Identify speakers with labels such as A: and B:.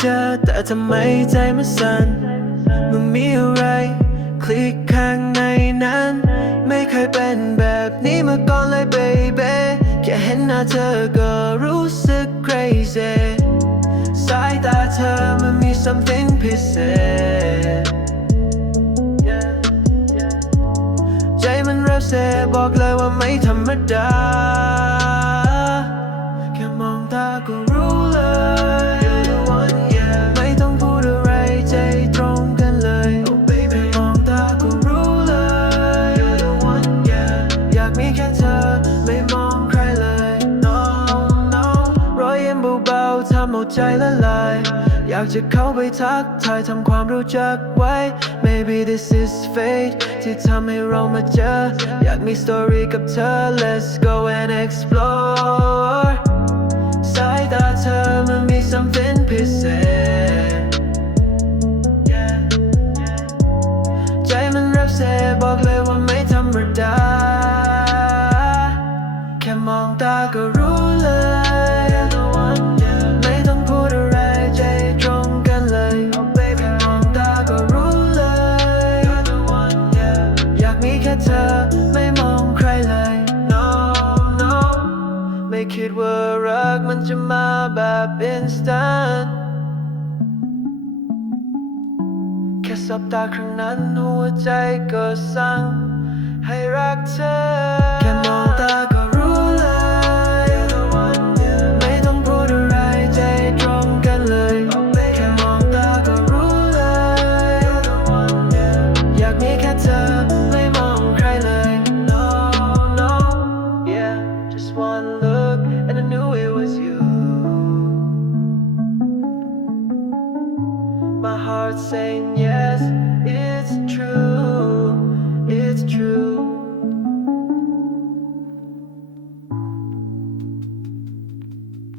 A: แต่ทำไมใจมันสั่นมันมีอะไร คลิกข้างในนั้น ไม่เคยเป็นแบบนี้มาก่อนเลย baby แค่เห็นหน้าเธอก็รู้สึก crazy สายตาเธอมันมี something พิเศษใจมันเริ่มเซบอกเลยว่าไม่ธรรมดาาๆทำเอาใจละลาย อยากจะเข้าไปทักทายทำความรู้จักไว้ Maybe this is fate ที่ทำให้เรามาเจอ อยากมีสตอรี่กับเธอ Let's go and explore สายตาเธอมันมี something พิเศษใจมันรับเซบอกเลยว่าไม่ธรรมดา แค่มองตาก็รู้เลย ไม่คิดว่ารักมันจะมาแบบ instant แค่สบตาครั้งนั้นหัวใจก็สั่งให้รักเธอ my heart saying yes.